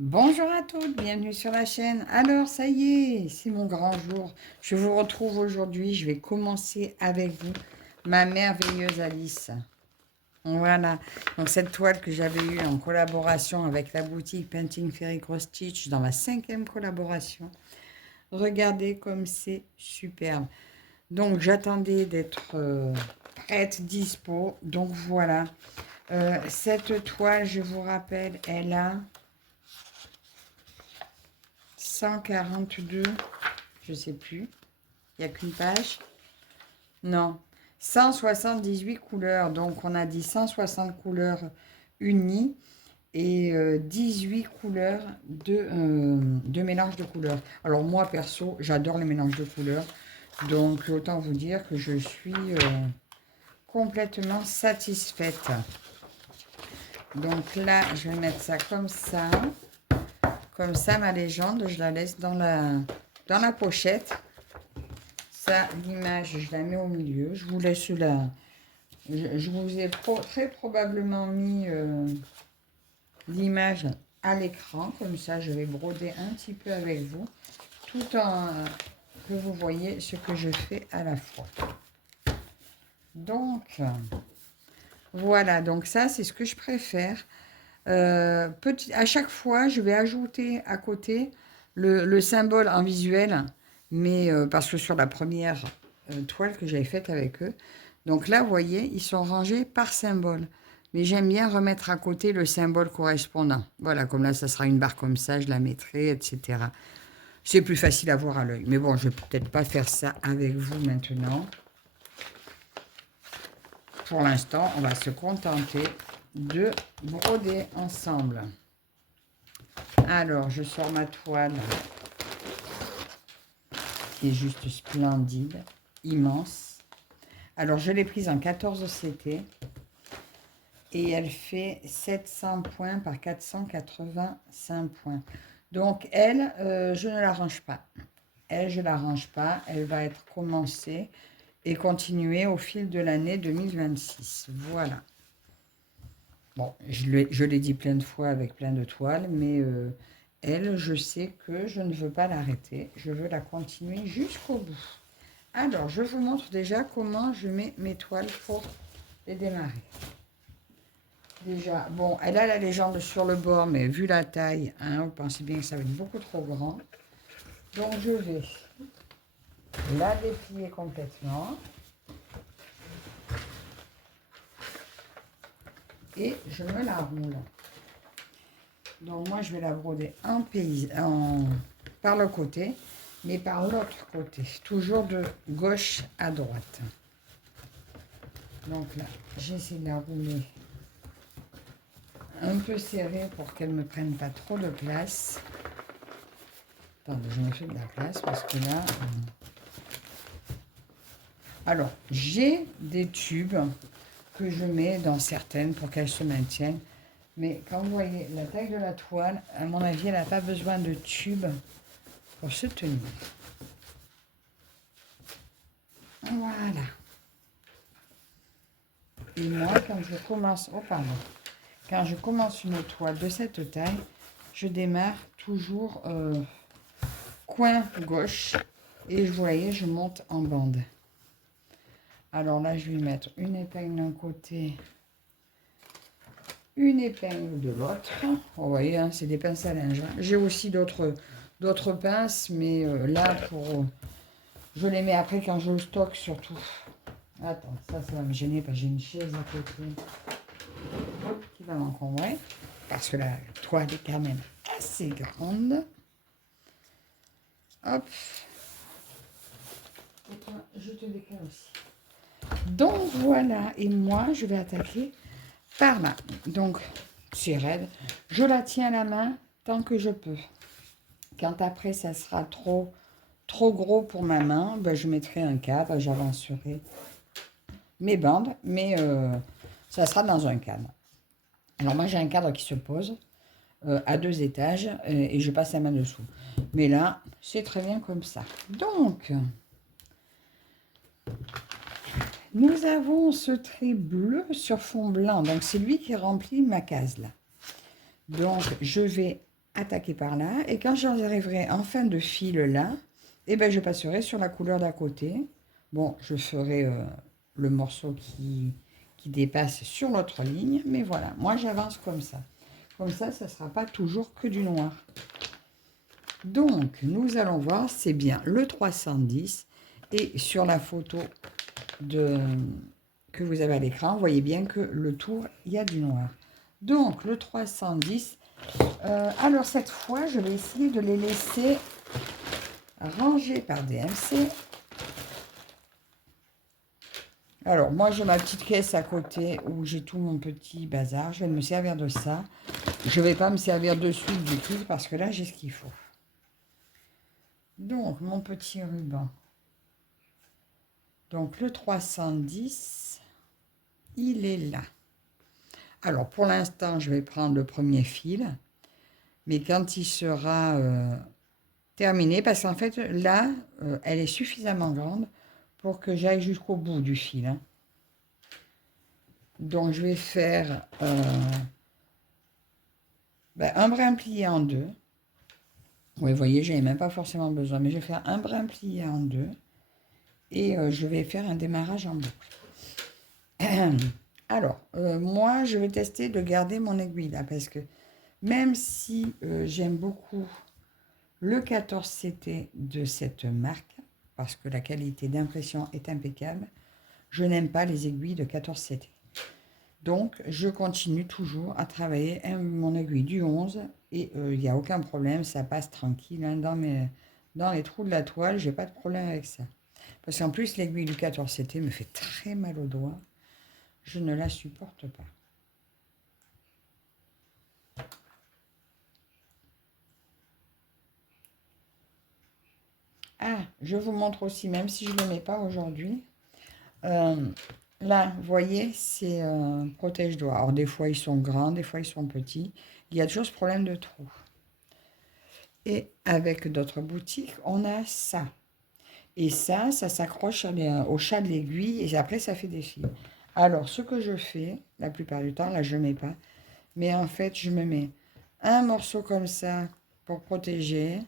Bonjour à toutes, bienvenue sur la chaîne. Alors, ça y est, c'est mon grand jour. Je vous retrouve aujourd'hui. Je vais commencer avec vous, ma merveilleuse Alice. Voilà, donc cette toile que j'avais eue en collaboration avec la boutique Painting Fairy Cross Stitch dans ma 5e collaboration. Regardez comme c'est superbe. Donc, j'attendais d'être prête, dispo. Donc, voilà. Cette toile, je vous rappelle, elle a 142, je sais plus, il n'y a qu'une page. Non, 178 couleurs. Donc, on a dit 160 couleurs unies et 18 couleurs de mélange de couleurs. Alors, moi, perso, j'adore les mélanges de couleurs. Donc, autant vous dire que je suis complètement satisfaite. Donc là, je vais mettre ça comme ça. Comme ça, ma légende, je la laisse dans la pochette. Ça, l'image, je la mets au milieu. Je vous laisse là. Je vous ai très probablement mis l'image à l'écran. Comme ça, je vais broder un petit peu avec vous. Tout en que vous voyez ce que je fais à la fois. Donc, voilà. Donc ça, c'est ce que je préfère. À chaque fois, je vais ajouter à côté le symbole en visuel, mais parce que sur la première toile que j'avais faite avec eux, donc là, vous voyez, ils sont rangés par symbole. Mais j'aime bien remettre à côté le symbole correspondant. Voilà, comme là, ça sera une barre comme ça, je la mettrai, etc. C'est plus facile à voir à l'œil. Mais bon, je vais peut-être pas faire ça avec vous maintenant. Pour l'instant, on va se contenter de broder ensemble. Alors, je sors ma toile qui est juste splendide, immense. Alors, je l'ai prise en 14 CT et elle fait 700 points par 485 points. Donc, elle, je ne la range pas. Elle, je ne la range pas. Elle va être commencée et continuée au fil de l'année 2026. Voilà. Bon, je l'ai dit plein de fois avec plein de toiles, mais elle, je sais que je ne veux pas l'arrêter. Je veux la continuer jusqu'au bout. Alors, je vous montre déjà comment je mets mes toiles pour les démarrer. Déjà, bon, elle a la légende sur le bord, mais vu la taille, hein, vous pensez bien que ça va être beaucoup trop grand. Donc, je vais la déplier complètement. Et je me la roule. Donc, moi, je vais la broder par le côté, mais par l'autre côté. Toujours de gauche à droite. Donc là, j'essaie de la rouler un peu serrée pour qu'elle ne me prenne pas trop de place. Attendez, je me fais de la place parce que là... Alors, j'ai des tubes que je mets dans certaines pour qu'elles se maintiennent. Mais quand vous voyez la taille de la toile, à mon avis, elle n'a pas besoin de tubes pour se tenir. Voilà. Et moi, quand je commence... Oh, pardon. Quand je commence une toile de cette taille, je démarre toujours coin gauche. Et vous voyez, je monte en bande. Alors là, je vais mettre une épingle d'un côté, une épingle de l'autre. Vous voyez, hein, c'est des pinces à linge. Hein. J'ai aussi d'autres pinces, mais là, je les mets après quand je le stocke surtout. Attends, ça va me gêner parce que j'ai une chaise à côté qui va m'encombrer. Parce que la toile est quand même assez grande. Hop. Et toi, je te décale aussi. Donc voilà, et moi, je vais attaquer par là. Donc, c'est raide. Je la tiens à la main tant que je peux. Quand après, ça sera trop gros pour ma main, ben, je mettrai un cadre, j'avancerai mes bandes, mais ça sera dans un cadre. Alors moi, j'ai un cadre qui se pose à 2 étages et je passe la main dessous. Mais là, c'est très bien comme ça. Donc, nous avons ce trait bleu sur fond blanc. Donc, c'est lui qui remplit ma case là. Donc, je vais attaquer par là. Et quand j'arriverai en fin de fil là, eh ben, je passerai sur la couleur d'à côté. Bon, je ferai le morceau qui dépasse sur l'autre ligne. Mais voilà, moi j'avance comme ça. Comme ça, ne sera pas toujours que du noir. Donc, nous allons voir, c'est bien le 310. Et sur la photo que vous avez à l'écran, vous voyez bien que le tour, il y a du noir. Donc, le 310. Alors, cette fois, je vais essayer de les laisser rangés par DMC. Alors, moi, j'ai ma petite caisse à côté où j'ai tout mon petit bazar. Je vais me servir de ça. Je ne vais pas me servir de suite du tout parce que là, j'ai ce qu'il faut. Donc, mon petit ruban. Donc, le 310, il est là. Alors, pour l'instant, je vais prendre le premier fil. Mais quand il sera terminé, parce qu'en fait, là, elle est suffisamment grande pour que j'aille jusqu'au bout du fil. Hein. Donc, je vais faire un brin plié en deux. Oui, vous voyez, je n'avais même pas forcément besoin, mais je vais faire un brin plié en deux. Et je vais faire un démarrage en boucle. Alors, moi, je vais tester de garder mon aiguille là, parce que même si j'aime beaucoup le 14CT de cette marque, parce que la qualité d'impression est impeccable, je n'aime pas les aiguilles de 14CT. Donc, je continue toujours à travailler mon aiguille du 11 et il n'y a aucun problème, ça passe tranquille. Hein, dans les trous de la toile, j'ai pas de problème avec ça. Parce qu'en plus, l'aiguille du 14CT me fait très mal aux doigts. Je ne la supporte pas. Ah, je vous montre aussi, même si je ne le mets pas aujourd'hui. Là, vous voyez, c'est protège-doigts. Alors, des fois, ils sont grands, des fois, ils sont petits. Il y a toujours ce problème de trou. Et avec d'autres boutiques, on a ça. Et ça s'accroche au chat de l'aiguille et après, ça fait des fils. Alors, ce que je fais, la plupart du temps, là, je ne mets pas. Mais en fait, je me mets un morceau comme ça pour protéger.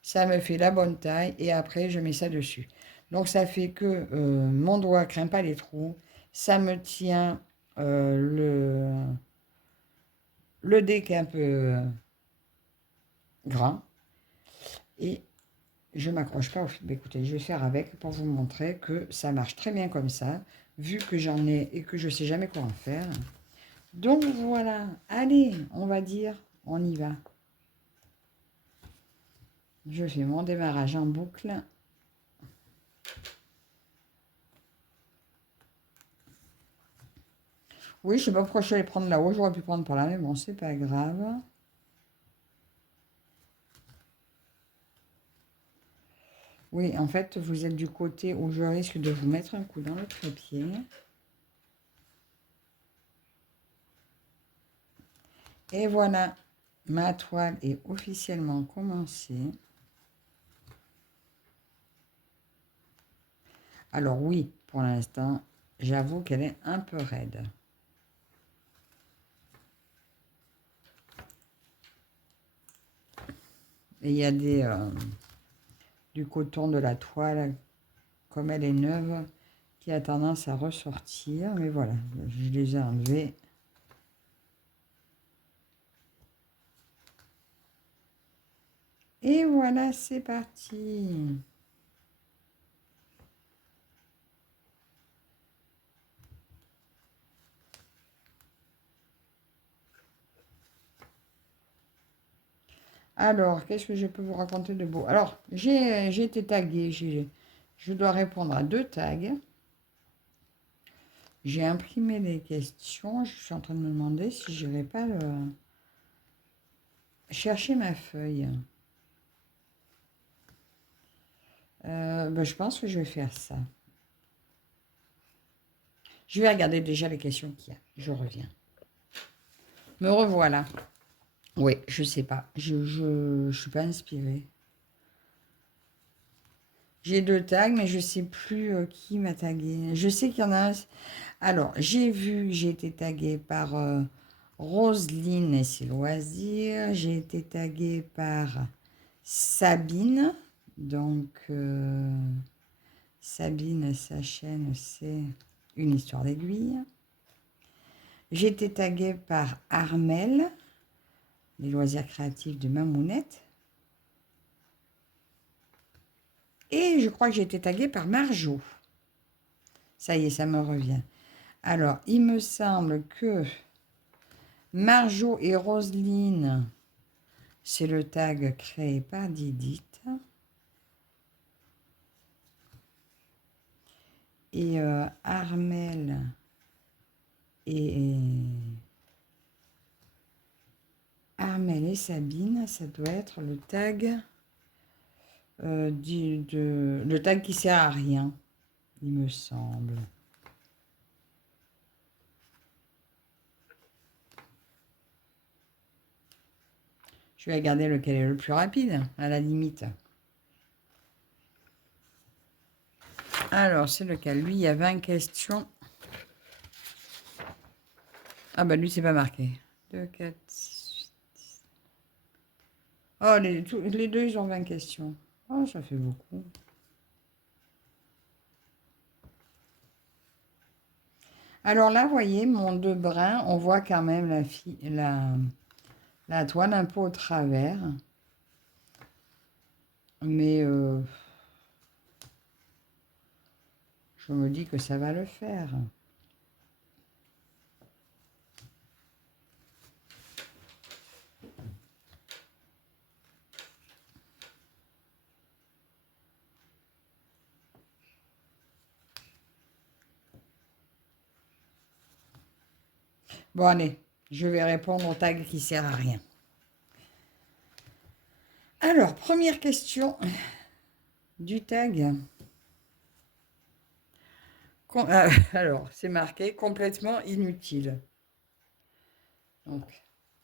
Ça me fait la bonne taille et après, je mets ça dessus. Donc, ça fait que mon doigt ne craint pas les trous. Ça me tient le dé qui est un peu grand. Et je ne m'accroche pas au fil. Écoutez, je vais faire avec pour vous montrer que ça marche très bien comme ça, vu que j'en ai et que je ne sais jamais quoi en faire. Donc voilà, allez, on va dire, on y va. Je fais mon démarrage en boucle. Oui, je ne sais pas pourquoi je suis allée prendre là-haut, j'aurais pu prendre par là, mais bon, c'est pas grave. Oui, en fait, vous êtes du côté où je risque de vous mettre un coup dans le trépied. Et voilà, ma toile est officiellement commencée. Alors oui, pour l'instant, j'avoue qu'elle est un peu raide. Et il y a du coton de la toile, comme elle est neuve, qui a tendance à ressortir. Mais voilà, je les ai enlevés. Et voilà, c'est parti. Alors, qu'est-ce que je peux vous raconter de beau? Alors, j'ai été taguée. Je dois répondre à 2 tags. J'ai imprimé les questions. Je suis en train de me demander si je ne vais pas chercher ma feuille. Je pense que je vais faire ça. Je vais regarder déjà les questions qu'il y a. Je reviens. Me revoilà. Oui, je sais pas. Je suis pas inspirée. J'ai 2 tags, mais je sais plus qui m'a tagué. Je sais qu'il y en a un. Alors, j'ai été taguée par Roselyne et ses loisirs. J'ai été taguée par Sabine. Donc, Sabine, sa chaîne, c'est une histoire d'aiguille. J'ai été taguée par Armel, les loisirs créatifs de Mamounette. Et je crois que j'ai été taguée par Marjo. Ça y est, ça me revient. Alors, il me semble que Marjo et Roselyne, c'est le tag créé par Didit. Et Armel et Sabine, ça doit être le tag le tag qui sert à rien, il me semble. Je vais regarder lequel est le plus rapide, à la limite. Alors, c'est lequel? Lui, il y a 20 questions. Ah bah lui, c'est pas marqué. 2, 4, 6, 10. Oh, les deux, ils ont 20 questions. Oh, ça fait beaucoup. Alors là, vous voyez, mon deux brins, on voit quand même la toile un peu au travers. Mais je me dis que ça va le faire. Bon, allez, je vais répondre au tag qui sert à rien. Alors, première question du tag. Alors, c'est marqué complètement inutile. Donc,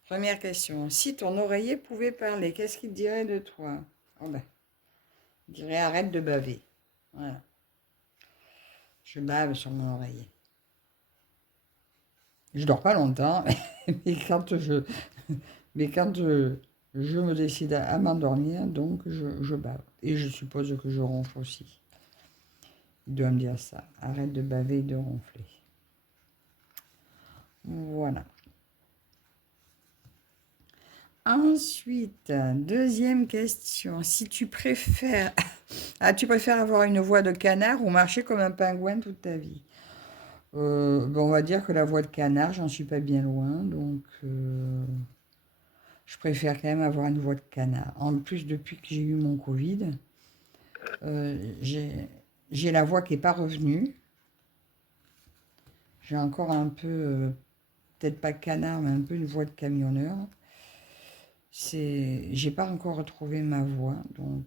première question. Si ton oreiller pouvait parler, qu'est-ce qu'il dirait de toi? Oh ben, il dirait arrête de baver. Voilà. Je bave sur mon oreiller. Je dors pas longtemps, mais quand je me décide à m'endormir, donc je bave. Et je suppose que je ronfle aussi. Il doit me dire ça. Arrête de baver et de ronfler. Voilà. Ensuite, deuxième question. Si tu préfères... tu préfères avoir une voix de canard ou marcher comme un pingouin toute ta vie? On va dire que la voix de canard, j'en suis pas bien loin, donc je préfère quand même avoir une voix de canard. En plus, depuis que j'ai eu mon Covid, j'ai la voix qui n'est pas revenue. J'ai encore un peu, peut-être pas canard, mais un peu une voix de camionneur. J'ai pas encore retrouvé ma voix, donc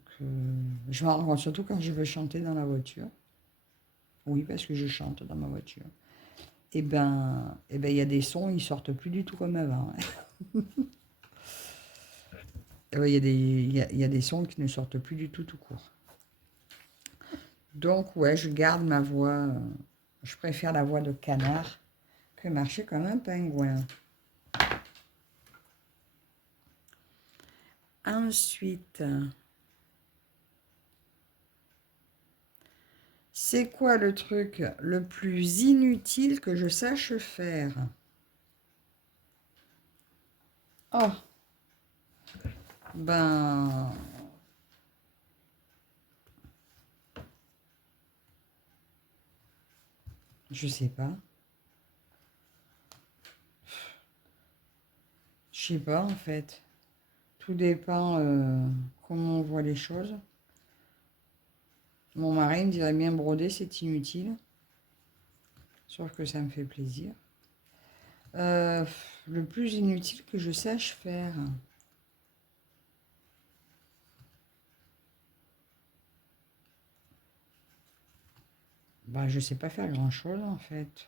je m'en rends compte surtout quand je veux chanter dans la voiture. Oui, parce que je chante dans ma voiture. Il y a des sons, ils sortent plus du tout comme avant. Il y a des sons qui ne sortent plus du tout court. Donc, ouais, je garde ma voix. Je préfère la voix de canard que marcher comme un pingouin. Ensuite, c'est quoi le truc le plus inutile que je sache faire? Oh, ben, je sais pas. Je sais pas en fait. Tout dépend comment on voit les choses. Mon mari me dirait bien broder, c'est inutile. Sauf que ça me fait plaisir. Le plus inutile que je sache faire. Bah, je sais pas faire grand-chose en fait.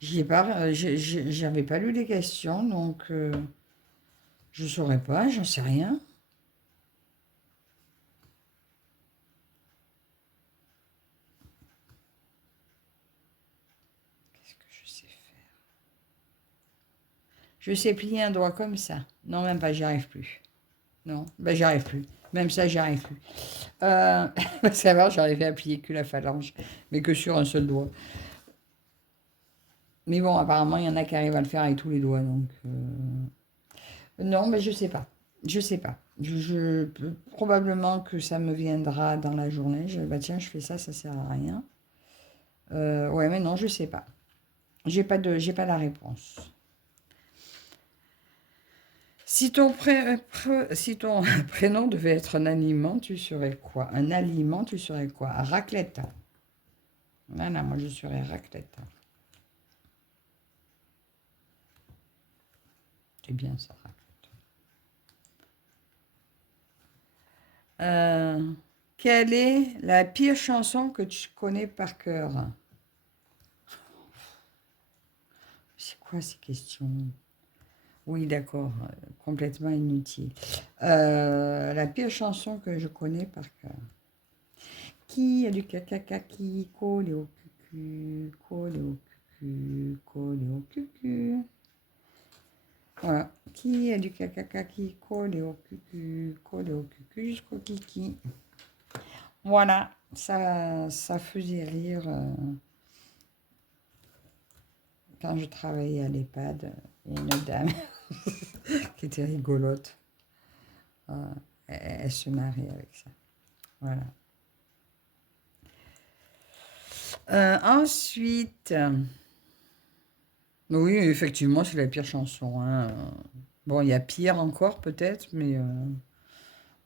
J'avais pas lu les questions, donc je saurais pas, j'en sais rien. Qu'est-ce que je sais faire? Je sais plier un doigt comme ça. Non, même pas, j'y arrive plus. Non, ben j'y arrive plus. Même ça, j'y arrive plus. Parce qu'avant, j'arrivais à plier que la phalange, mais que sur un seul doigt. Mais bon, apparemment, il y en a qui arrivent à le faire avec tous les doigts, donc... Non, mais je sais pas. Je sais pas. Probablement que ça me viendra dans la journée. Bah tiens, je fais ça, ça sert à rien. Ouais, mais non, je sais pas. J'ai pas la réponse. Si ton prénom devait être un aliment, tu serais quoi? Un aliment, tu serais quoi? Raclette. Voilà, moi je serais raclette. C'est bien ça, raclette. Quelle est la pire chanson que tu connais par cœur? C'est quoi ces questions? Oui, d'accord, complètement inutile. La pire chanson que je connais par cœur. Qui a du caca qui collé au cucu, collé au cucu, collé au cucu. Voilà. Qui a du caca qui collé au cucu jusqu'au kiki. Voilà, ça faisait rire quand je travaillais à l'EHPAD. Il y a une dame qui était rigolote. Elle se marrait avec ça. Voilà. Ensuite, oui, effectivement, c'est la pire chanson. Hein. Bon, il y a pire encore peut-être, mais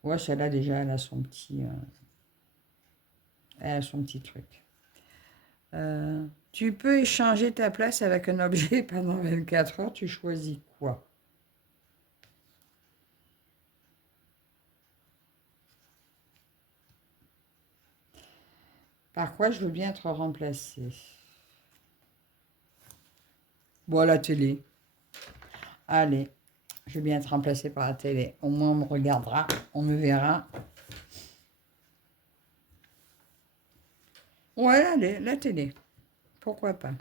ouais, celle-là déjà, elle a son petit truc. Tu peux échanger ta place avec un objet pendant 24 heures, tu choisis quoi? Par quoi je veux bien être remplacé? Bon, la télé. Allez, je veux bien être remplacé par la télé. Au moins, on me regardera, on me verra. Ouais, allez, la télé. Pourquoi pas?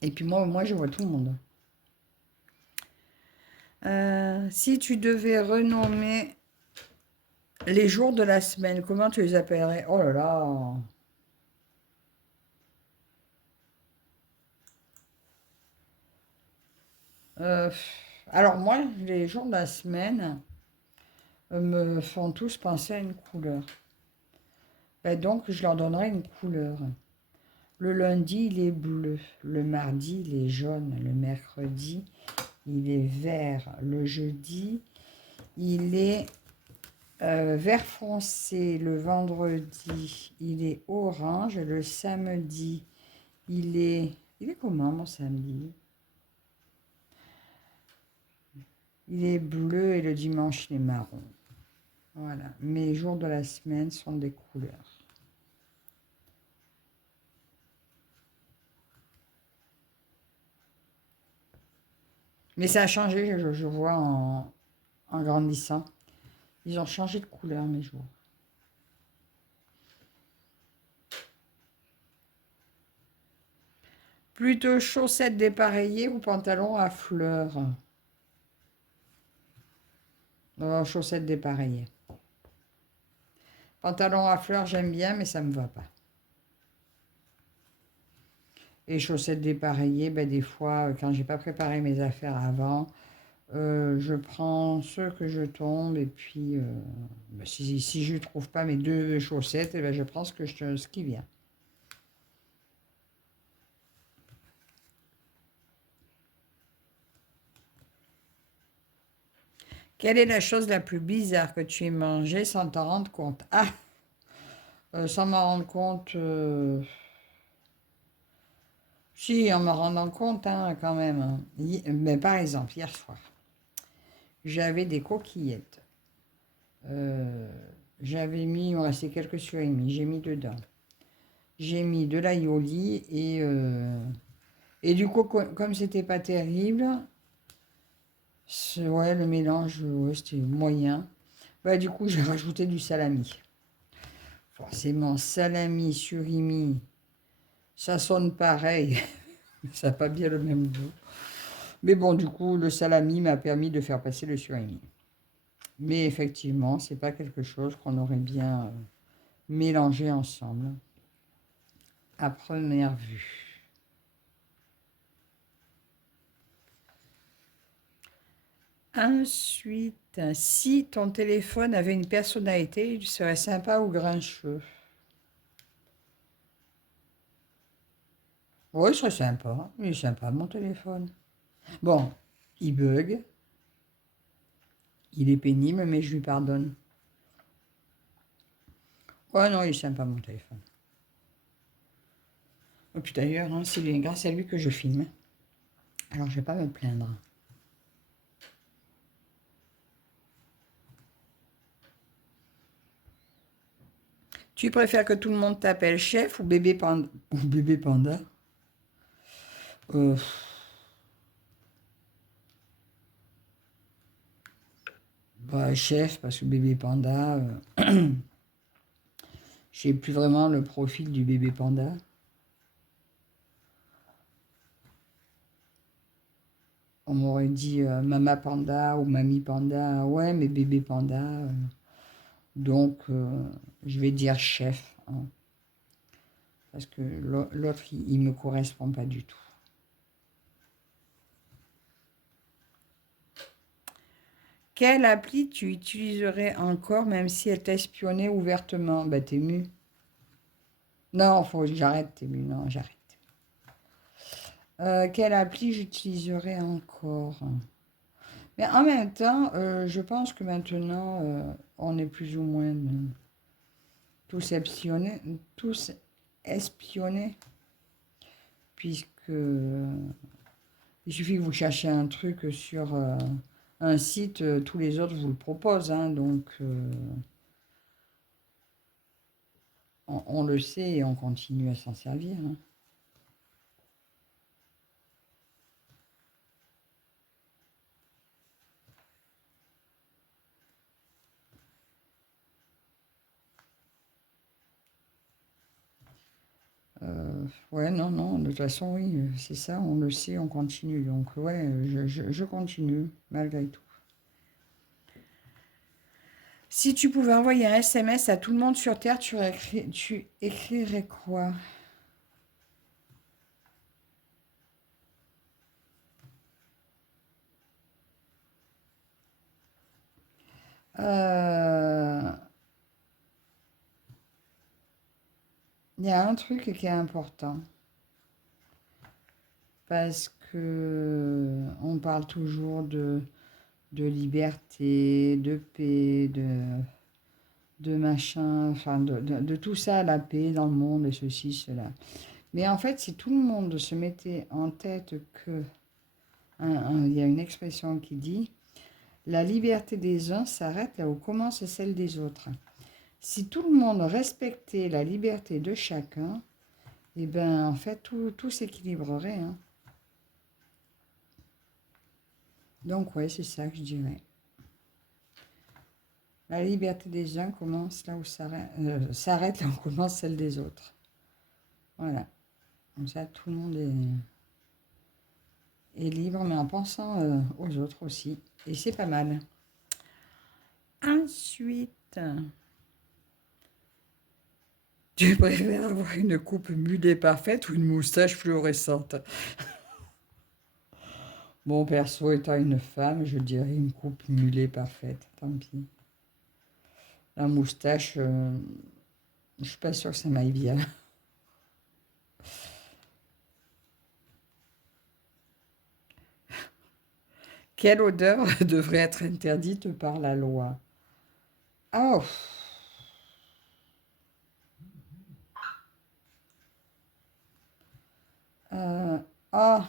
Et puis moi, je vois tout le monde. Si tu devais renommer les jours de la semaine, comment tu les appellerais? Oh là là! Euh, alors moi, les jours de la semaine me font tous penser à une couleur. Ben donc, je leur donnerai une couleur. Le lundi, il est bleu. Le mardi, il est jaune. Le mercredi, il est vert. Le jeudi, il est vert foncé. Le vendredi, il est orange. Le samedi, il est comment mon samedi? Il est bleu et le dimanche, il est marron. Voilà. Mes jours de la semaine sont des couleurs. Mais ça a changé, je vois en grandissant. Ils ont changé de couleur, mes jours. Plutôt chaussettes dépareillées ou pantalon à fleurs? Chaussettes dépareillées. Pantalon à fleurs, j'aime bien, mais ça ne me va pas. Et chaussettes dépareillées, ben, des fois, quand j'ai pas préparé mes affaires avant, je prends ceux que je tombe et puis ben, si je ne trouve pas mes deux chaussettes, eh ben, je prends ce qui vient. Quelle est la chose la plus bizarre que tu aies mangée sans t'en rendre compte? Ah, sans m'en rendre compte, si, en me rendant compte, hein, quand même. Mais par exemple, hier soir, j'avais des coquillettes. Euh, il me restait quelques surimi, j'ai mis dedans. J'ai mis de l'aïoli et du coup, comme c'était pas terrible, ouais, le mélange, ouais, c'était moyen. Bah, du coup, j'ai rajouté du salami. Forcément, salami, surimi, ça sonne pareil, ça n'a pas bien le même goût. Mais bon, du coup, le salami m'a permis de faire passer le surimi. Mais effectivement, c'est pas quelque chose qu'on aurait bien mélangé ensemble à première vue. Ensuite, si ton téléphone avait une personnalité, il serait sympa ou grincheux? Oui, il serait sympa. Il est sympa, mon téléphone. Bon, il bug, il est pénible, mais je lui pardonne. Ouais, non, il est sympa, mon téléphone. Et puis d'ailleurs, hein, c'est grâce à lui que je filme. Alors, je vais pas me plaindre. Tu préfères que tout le monde t'appelle chef ou bébé panda? Ou bébé panda? Euh, Bah, chef, parce que bébé panda, j'ai plus vraiment le profil du bébé panda. On m'aurait dit mama panda ou mamie panda. Ouais, mais bébé panda. Donc, je vais dire chef, hein, parce que l'autre, il me correspond pas du tout. Quelle appli tu utiliserais encore, même si elle t'espionnait ouvertement? Bah, Temu. Non, faut que j'arrête, Temu. Non, j'arrête. Quelle appli j'utiliserais encore? Mais en même temps, je pense que maintenant, on est plus ou moins tous espionnés, puisque il suffit que vous cherchiez un truc sur un site, tous les autres vous le proposent, hein, donc on le sait et on continue à s'en servir, hein. Ouais, non, non, de toute façon, oui, c'est ça, on le sait, on continue. Donc, ouais, je continue, malgré tout. Si tu pouvais envoyer un SMS à tout le monde sur Terre, tu écrirais quoi? Euh, Il y a un truc qui est important, parce que on parle toujours de liberté, de paix, de machin, enfin de tout ça, la paix dans le monde et ceci, cela. Mais en fait, si tout le monde se mettait en tête que, il y a une expression qui dit, la liberté des uns s'arrête là où commence celle des autres. Si tout le monde respectait la liberté de chacun, eh bien, en fait, tout s'équilibrerait, hein. Donc, ouais, c'est ça que je dirais. La liberté des uns commence là où s'arrête là où commence celle des autres. Voilà. Comme ça, tout le monde est libre, mais en pensant aux autres aussi. Et c'est pas mal. Ensuite, tu préfères avoir une coupe mulet parfaite ou une moustache fluorescente? Mon perso étant une femme, je dirais une coupe mulet parfaite. Tant pis. La moustache, je suis pas sûre que ça m'aille bien. Quelle odeur devrait être interdite par la loi? Oh, euh, ah,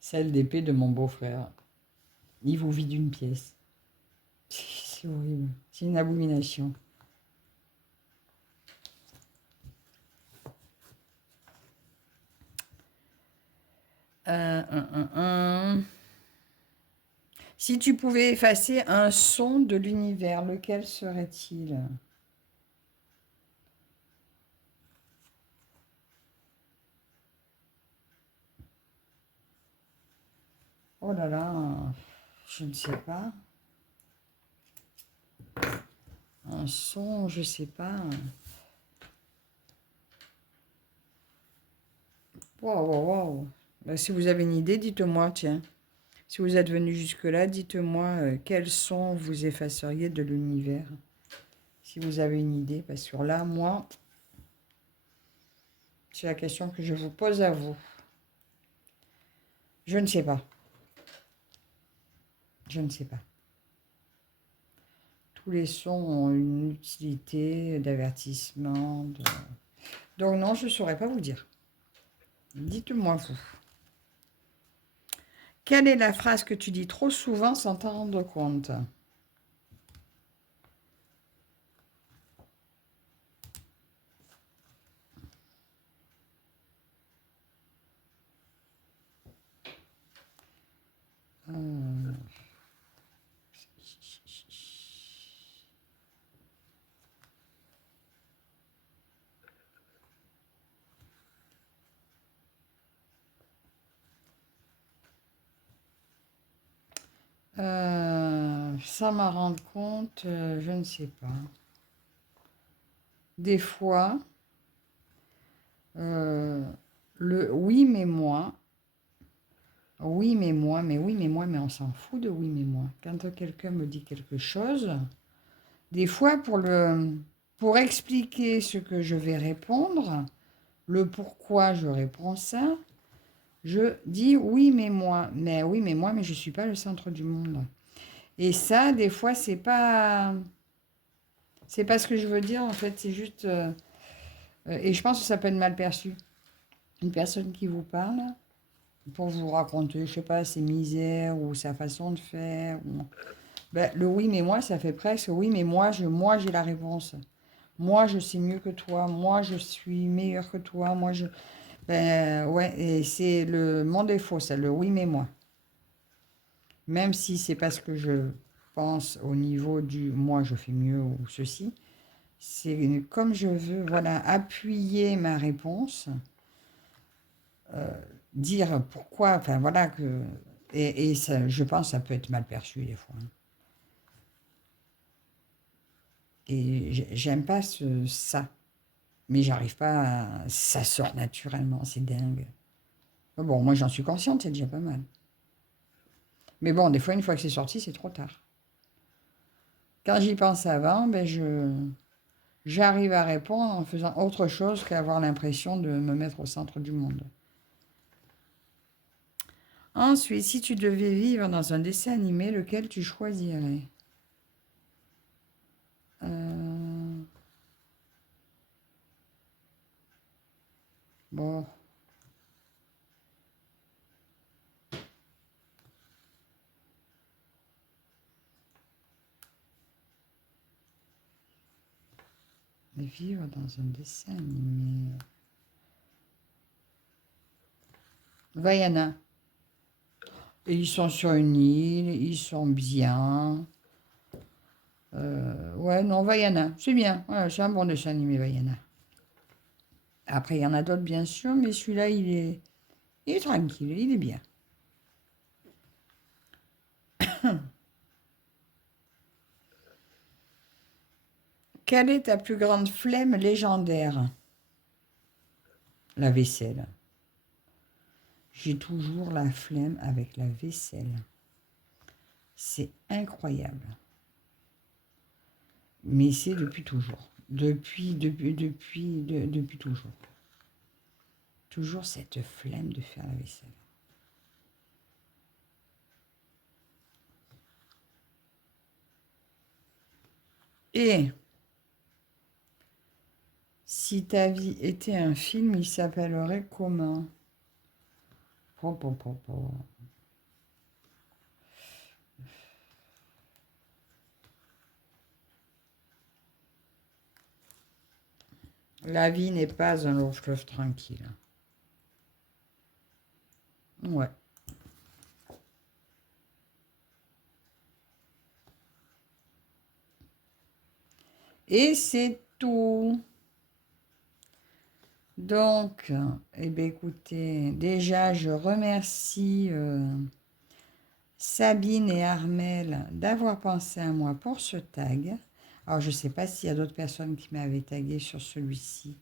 celle d'épée de mon beau-frère. Il vous vide une pièce. C'est horrible. C'est une abomination. Euh, un, un, un. Si tu pouvais effacer un son de l'univers, lequel serait-il? Oh là là, je ne sais pas. Un son, je ne sais pas. Waouh, waouh, waouh. Bah, si vous avez une idée, dites-moi, tiens. Si vous êtes venu jusque-là, dites-moi quel son vous effaceriez de l'univers. Si vous avez une idée, parce que là, moi, c'est la question que je vous pose à vous. Je ne sais pas. Je ne sais pas. Tous les sons ont une utilité d'avertissement. Donc non, je ne saurais pas vous dire. Dites-moi vous. Quelle est la phrase que tu dis trop souvent sans t'en rendre compte? Euh, sans m'en rendre compte, je ne sais pas. Des fois, le oui mais moi, oui mais moi, mais oui mais moi, mais on s'en fout de oui mais moi. Quand quelqu'un me dit quelque chose, des fois pour expliquer ce que je vais répondre, le pourquoi je réponds ça, je dis oui mais moi, mais je ne suis pas le centre du monde. Et ça, des fois, c'est pas ce que je veux dire, en fait, c'est juste, et je pense que ça peut être mal perçu. Une personne qui vous parle pour vous raconter, je sais pas, ses misères ou sa façon de faire. Ben, le oui, mais moi, ça fait presque oui, mais moi, j'ai la réponse. Moi, je sais mieux que toi. Moi, je suis meilleur que toi. Moi, je. Ben, ouais, et c'est mon défaut, ça, le oui, mais moi. Même si c'est parce que je pense au niveau du moi, je fais mieux ou ceci, c'est comme je veux, voilà, appuyer ma réponse, euh, dire pourquoi, enfin voilà que. Et ça, je pense que ça peut être mal perçu des fois, hein. Et j'aime pas ça. Mais j'arrive pas ça sort naturellement, c'est dingue. Bon, moi j'en suis consciente, c'est déjà pas mal. Mais bon, des fois, une fois que c'est sorti, c'est trop tard. Quand j'y pense avant, ben j'arrive à répondre en faisant autre chose qu'avoir l'impression de me mettre au centre du monde. Ensuite, si tu devais vivre dans un dessin animé, lequel tu choisirais? Euh, bon, vivre dans un dessin animé. Vaiana. Et ils sont sur une île, ils sont bien. Ouais, non, Vaiana, c'est bien. Ouais, c'est un bon dessin animé, Vaiana. Après, il y en a d'autres, bien sûr, mais celui-là, il est tranquille, il est bien. Quelle est ta plus grande flemme légendaire? La vaisselle. J'ai toujours la flemme avec la vaisselle. C'est incroyable. Mais c'est depuis toujours. Depuis toujours. Toujours cette flemme de faire la vaisselle. Et si ta vie était un film, il s'appellerait comment? Po, po, po, po. La vie n'est pas un long fleuve tranquille. Ouais. Et c'est tout. Donc, eh bien, écoutez, déjà, je remercie Sabine et Armel d'avoir pensé à moi pour ce tag. Alors, je ne sais pas s'il y a d'autres personnes qui m'avaient tagué sur celui-ci,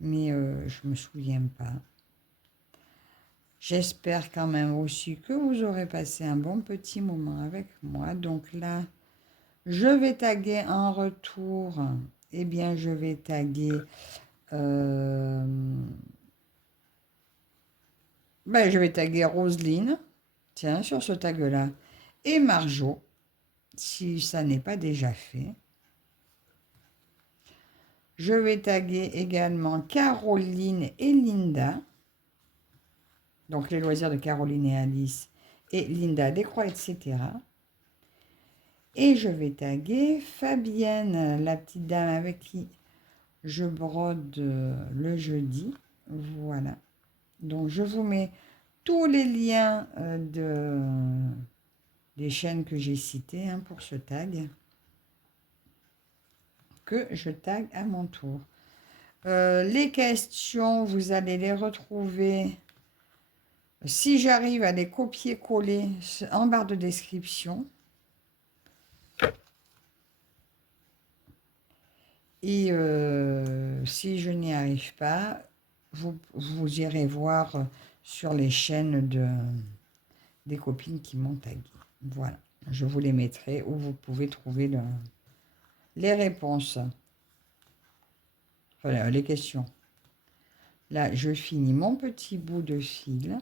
mais je ne me souviens pas. J'espère quand même aussi que vous aurez passé un bon petit moment avec moi. Donc là, je vais taguer en retour. Eh bien, je vais taguer... je vais taguer Roselyne, tiens, sur ce tag-là, et Marjo, si ça n'est pas déjà fait. Je vais taguer également Caroline et Linda, donc les loisirs de Caroline et Alice, et Linda Décroix, etc. Et je vais taguer Fabienne, la petite dame avec qui je brode le jeudi. Voilà. Donc, je vous mets tous les liens des chaînes que j'ai citées pour ce tag, que je tag à mon tour. Les questions, vous allez les retrouver, si j'arrive à les copier-coller, en barre de description. Et si je n'y arrive pas, vous irez voir sur les chaînes des copines qui m'ont tagué. Voilà, je vous les mettrai où vous pouvez trouver les réponses. Voilà, les questions. Là, je finis mon petit bout de fil.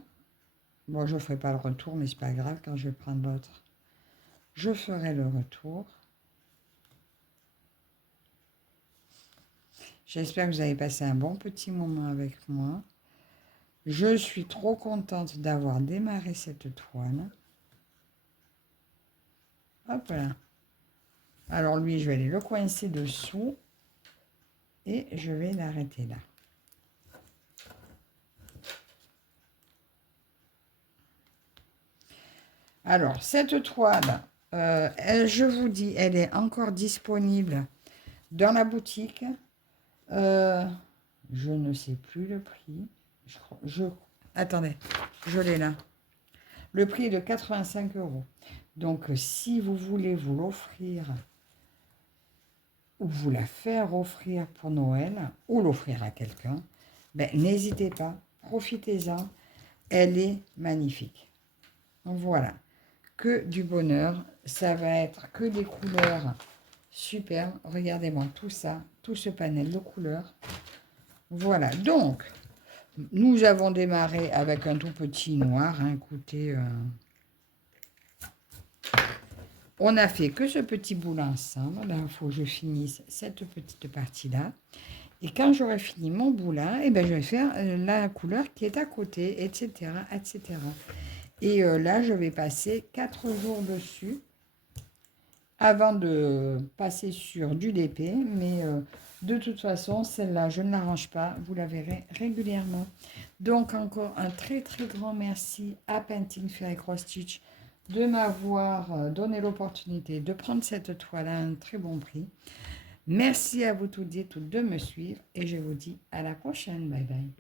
Bon, je ne ferai pas le retour, mais c'est pas grave, quand je vais prendre l'autre, je ferai le retour. J'espère que vous avez passé un bon petit moment avec moi. Je suis trop contente d'avoir démarré cette toile. Hop là. Alors lui, je vais aller le coincer dessous et je vais l'arrêter là. Alors, cette toile, je vous dis, elle est encore disponible dans la boutique. Je ne sais plus le prix. Attendez, je l'ai là. Le prix est de 85 €. Donc, si vous voulez vous l'offrir ou vous la faire offrir pour Noël ou l'offrir à quelqu'un, n'hésitez pas, profitez-en. Elle est magnifique. Voilà, que du bonheur. Ça va être que des couleurs superbes. Regardez-moi tout ça, tout ce panel de couleurs. Voilà, donc, nous avons démarré avec un tout petit noir. Écoutez, on n'a fait que ce petit bout là ensemble. Là, il faut que je finisse cette petite partie-là. Et quand j'aurai fini mon bout là, je vais faire la couleur qui est à côté, etc., etc. Et là, je vais passer 4 jours dessus avant de passer sur du DP. Mais de toute façon, celle-là, je ne l'arrange pas. Vous la verrez régulièrement. Donc, encore un très, très grand merci à Painting Fair Cross Stitch de m'avoir donné l'opportunité de prendre cette toile à un très bon prix. Merci à vous toutes et toutes de me suivre et je vous dis à la prochaine. Bye bye.